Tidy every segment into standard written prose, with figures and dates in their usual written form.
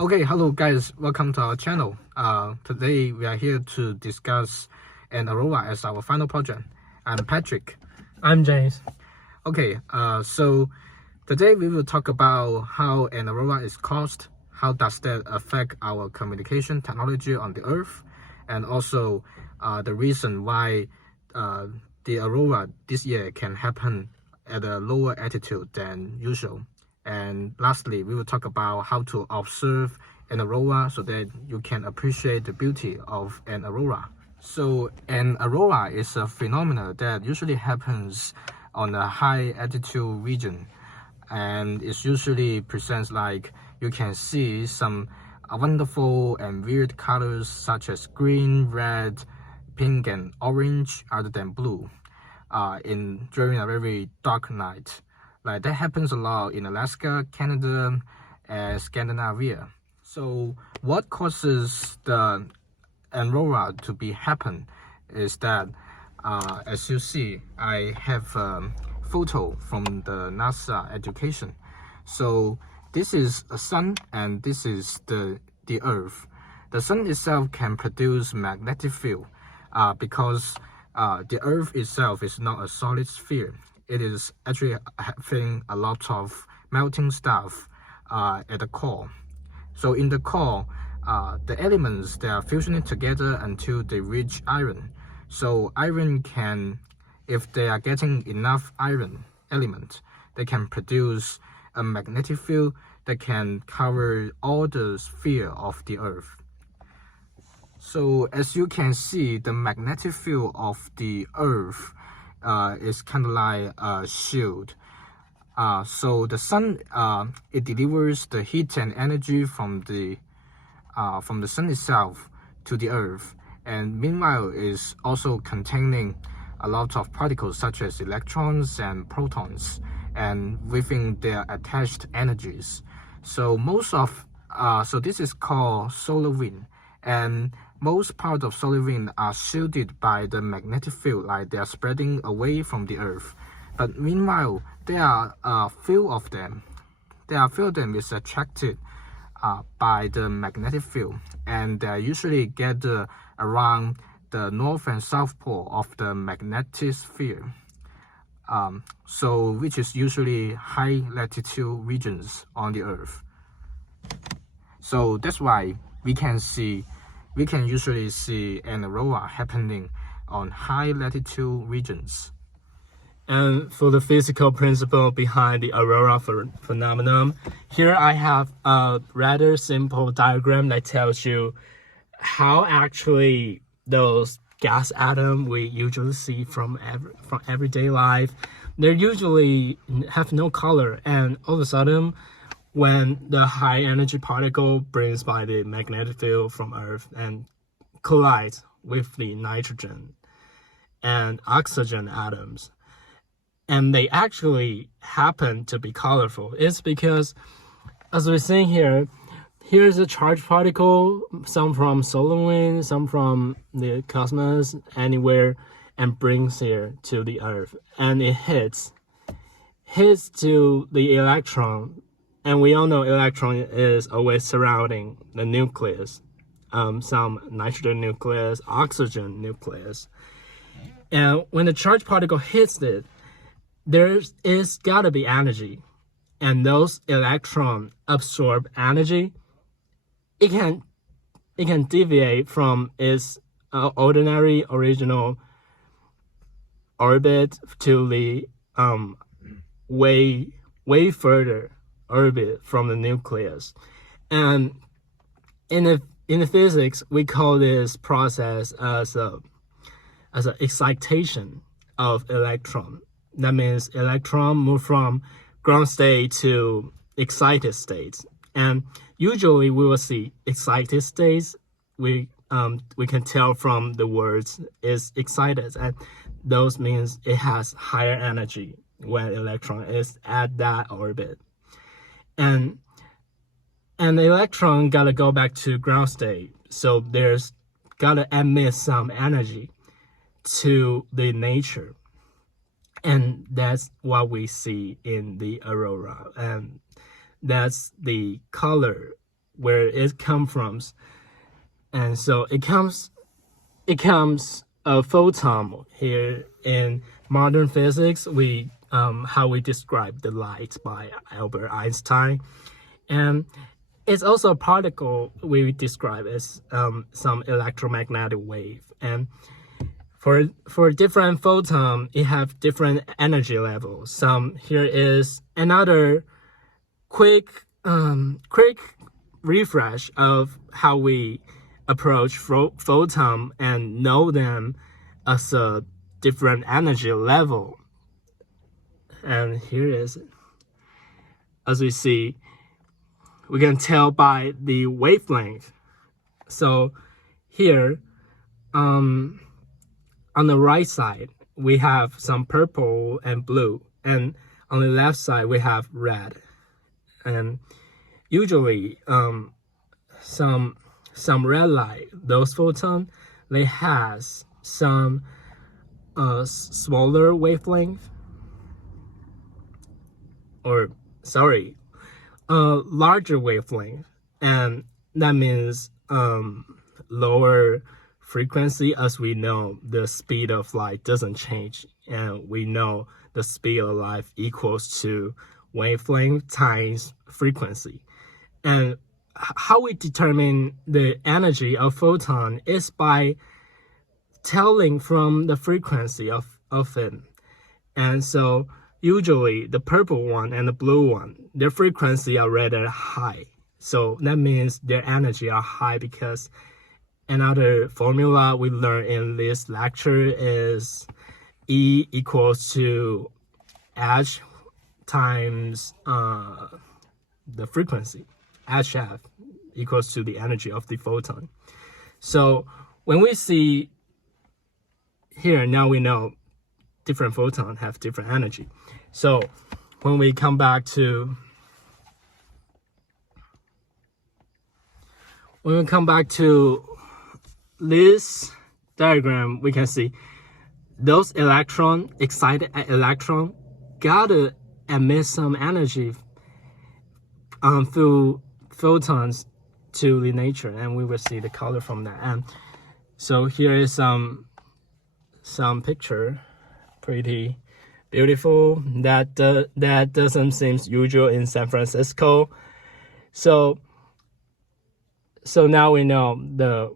Okay, hello guys, welcome to our channel. Today we are here to discuss an Aurora as our final project. I'm Patrick. I'm James. Okay, so today we will talk about how an Aurora is caused, how does that affect our communication technology on the Earth, and also the reason why the Aurora this year can happen at a lower altitude than usual. And lastly, we will talk about how to observe an aurora so that you can appreciate the beauty of an aurora. So an aurora is a phenomenon that usually happens on a high altitude region, and it usually presents like you can see some wonderful and weird colors such as green, red, pink, and orange other than blue during a very dark night. Like that happens a lot in Alaska, Canada, and Scandinavia. So what causes the aurora to be happen is that, as you see, I have a photo from the NASA education. So this is a sun and this is the Earth. The sun itself can produce magnetic field because the Earth itself is not a solid sphere. It is actually having a lot of melting stuff at the core. So in the core, the elements, they are fusioning together until they reach iron. So iron can, if they are getting enough iron element, they can produce a magnetic field that can cover all the sphere of the Earth. So as you can see, the magnetic field of the Earth is kind of like a shield. So the sun, it delivers the heat and energy from the sun itself to the Earth, and meanwhile is also containing a lot of particles such as electrons and protons, and within their attached energies. So so this is called solar wind, and most parts of solar wind are shielded by the magnetic field, like they are spreading away from the Earth. But meanwhile, there are a few of them. Is attracted by the magnetic field, and they usually gather around the north and south pole of the magnetic sphere. So which is usually high latitude regions on the Earth. So that's why we can usually see an aurora happening on high latitude regions. And for the physical principle behind the aurora phenomenon, here I have a rather simple diagram that tells you how actually those gas atoms we usually see from everyday life, they usually have no color, and all of a sudden, when the high energy particle brings by the magnetic field from Earth and collides with the nitrogen and oxygen atoms, and they actually happen to be colorful, it's because, as we're seeing here, here's a charged particle, some from solar wind, some from the cosmos, anywhere, and brings here to the Earth, and it hits to the electron. And we all know electron is always surrounding the nucleus, some nitrogen nucleus, oxygen nucleus. And when the charged particle hits it, there is gotta be energy. And those electrons absorb energy. It can deviate from its ordinary original orbit to the way further orbit from the nucleus. And in the physics, we call this process as an excitation of electron. That means electron move from ground state to excited states. And usually we will see excited states. We can tell from the words is excited, and those means it has higher energy when electron is at that orbit. And the electron gotta go back to ground state, so there's gotta emit some energy to the nature, and that's what we see in the aurora, and that's the color where it comes from. And so it comes a photon. Here in modern physics, we how we describe the light by Albert Einstein. And it's also a particle we describe as some electromagnetic wave. And for different photon, it have different energy levels. Here is another quick refresh of how we approach photon and know them as a different energy level. And here is, as we see, we can tell by the wavelength. So here, on the right side, we have some purple and blue, and on the left side, we have red. And usually, some red light, those photons, they has some smaller wavelength, or sorry, larger wavelength, and that means lower frequency. As we know, the speed of light doesn't change, and we know the speed of light equals to wavelength times frequency. And how we determine the energy of photon is by telling from the frequency of it. And so usually the purple one and the blue one, their frequency are rather high. So that means their energy are high, because another formula we learned in this lecture is E equals to H times the frequency. HF equals to the energy of the photon. So when we see here, now we know different photons have different energy. So when we come back to this diagram, we can see those excited electron gotta emit some energy through photons to the nature, and we will see the color from that. And so here is some picture, pretty beautiful. That doesn't seem usual in San Francisco. So now we know the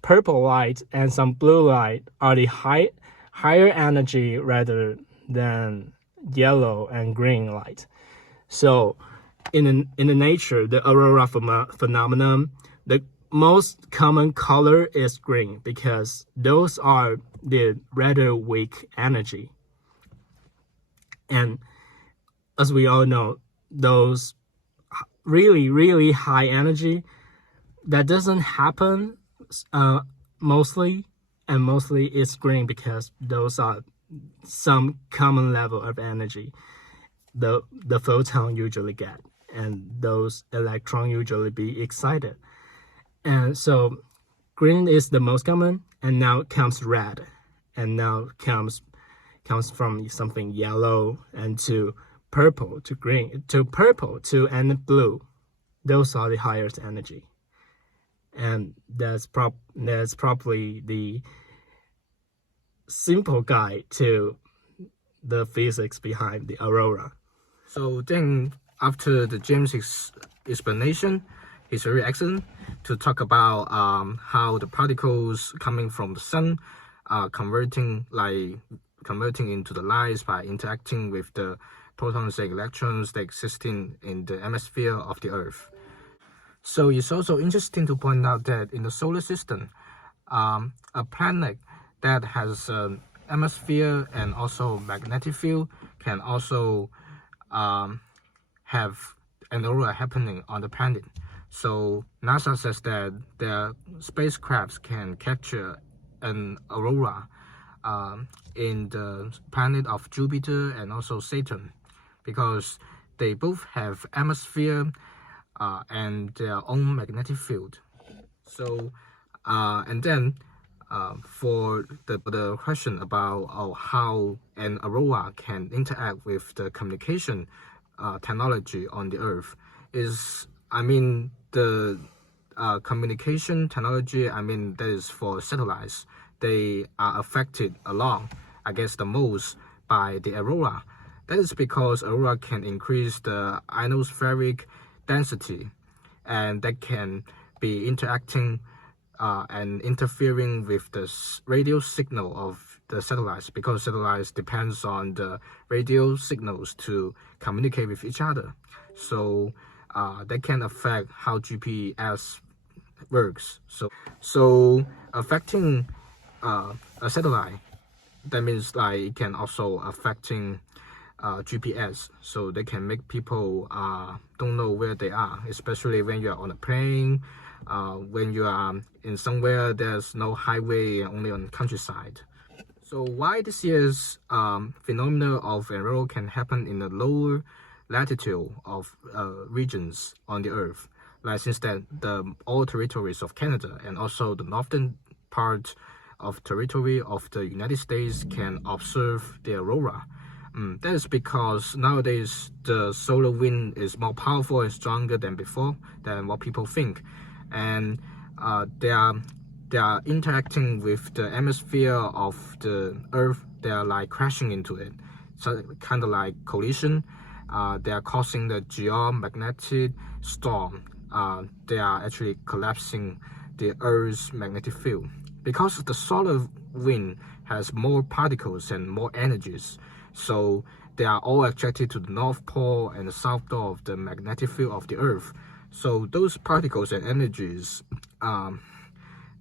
purple light and some blue light are the higher energy rather than yellow and green light. So in the nature, the aurora phenomenon, the most common color is green, because those are the rather weak energy. And as we all know, those really high energy, that doesn't happen mostly it's green, because those are some common level of energy the photon usually get, and those electrons usually be excited. And so green is the most common, and now comes red, and now comes from something yellow and to purple to green to purple to and blue. Those are the highest energy, and that's probably the simple guide to the physics behind the aurora. So then, after the James' explanation, it's very excellent to talk about how the particles coming from the sun are converting into the light by interacting with the protons and electrons that existing in the atmosphere of the Earth. So it's also interesting to point out that in the solar system, a planet that has an atmosphere and also magnetic field can also have an aurora happening on the planet. So NASA says that their spacecrafts can capture an aurora in the planet of Jupiter and also Saturn, because they both have atmosphere and their own magnetic field. So and then for the question about how an aurora can interact with the communication technology on the Earth is, the communication technology, I mean, that is for satellites, they are affected a lot, I guess the most, by the Aurora. That is because Aurora can increase the ionospheric density, and that can be interacting and interfering with the radio signal of the satellites, because satellites depends on the radio signals to communicate with each other. So that can affect how GPS works. So affecting a satellite, that means like it can also affecting GPS. So they can make people don't know where they are, especially when you are on a plane, when you are in somewhere there's no highway, only on countryside. So why this year's phenomena of Aurora can happen in the lower latitude of regions on the Earth, like since that all territories of Canada and also the northern part of territory of the United States can observe the Aurora. That is because nowadays the solar wind is more powerful and stronger than before, than what people think, and they are interacting with the atmosphere of the Earth. They are like crashing into it, so kind of like collision. They are causing the geomagnetic storm. They are actually collapsing the Earth's magnetic field, because the solar wind has more particles and more energies. So they are all attracted to the North Pole and the South Pole of the magnetic field of the Earth. So those particles and energies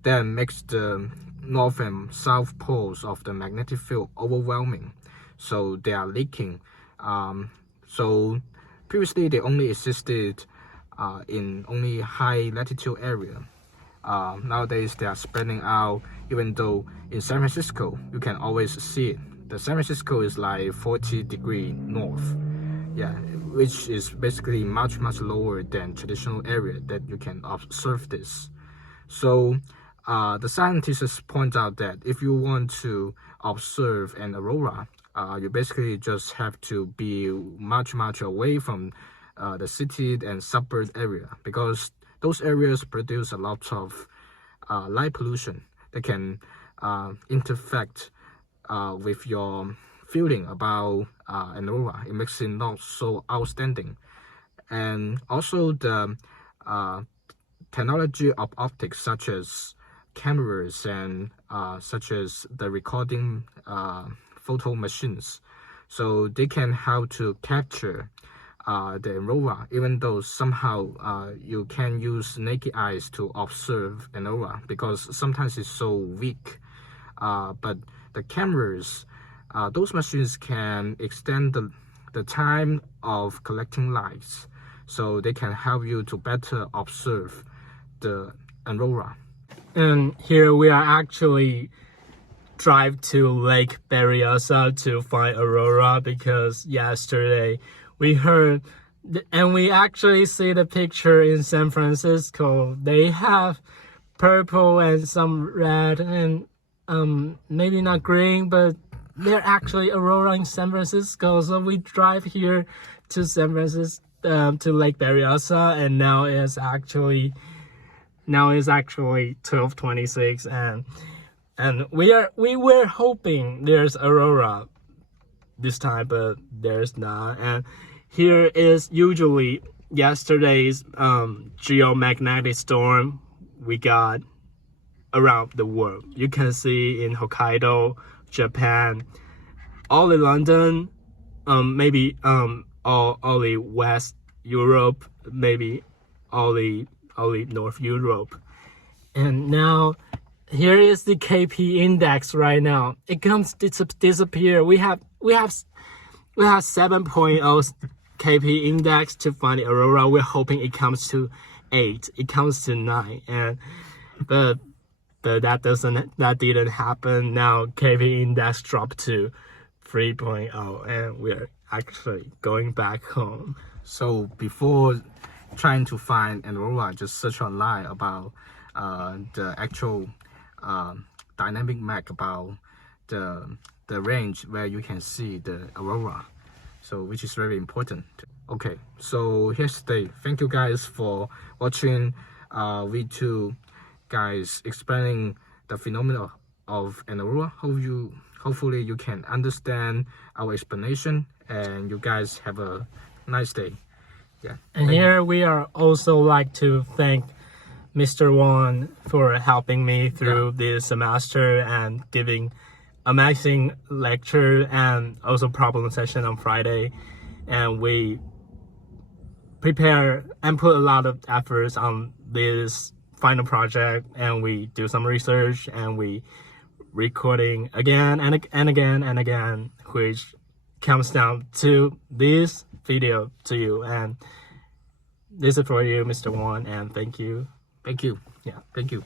then makes the North and South poles of the magnetic field overwhelming. So they are leaking. So previously they only existed in only high latitude area. Nowadays they are spreading out, even though in San Francisco you can always see it. The San Francisco is like 40-degree north, yeah, which is basically much lower than traditional area that you can observe this. So the scientists point out that if you want to observe an aurora, you basically just have to be much away from the city and suburb area, because those areas produce a lot of light pollution that can interfect with your feeling about an aurora. It makes it not so outstanding. And also the technology of optics, such as cameras and such as the recording photo machines, so they can help to capture the aurora, even though somehow you can use naked eyes to observe an aurora, because sometimes it's so weak. But the cameras, those machines can extend the time of collecting lights, so they can help you to better observe the aurora. And here we are actually drive to Lake Berryessa to find Aurora, because yesterday we heard and we actually see the picture in San Francisco. They have purple and some red and maybe not green, but they're actually Aurora in San Francisco. So we drive here to San Francisco, to Lake Berryessa, and now it's actually 12:26, and we were hoping there's Aurora this time, but there's not. And here is usually yesterday's geomagnetic storm we got around the world. You can see in Hokkaido, Japan, all in London, maybe all the West Europe, maybe all the North Europe. And now here is the KP index right now. It comes disappear. We have 7.0 KP index to find the aurora. We're hoping it comes to 8. It comes to 9, and but that didn't happen. Now KP index dropped to 3.0, and we're actually going back home. So before trying to find an aurora, just search online about the actual dynamic map about the range where you can see the aurora, so which is very important. Okay, so here's the day. Thank you guys for watching we two guys explaining the phenomena of an aurora. Hopefully you can understand our explanation, and you guys have a nice day. Yeah. And here we are also like to thank Mr. Won for helping me through this semester and giving amazing lecture and also problem session on Friday. And we prepare and put a lot of efforts on this final project, and we do some research and we recording again and again and again, which comes down to this video to you. And this is for you, Mr. Won, and thank you. Thank you. Yeah. Thank you.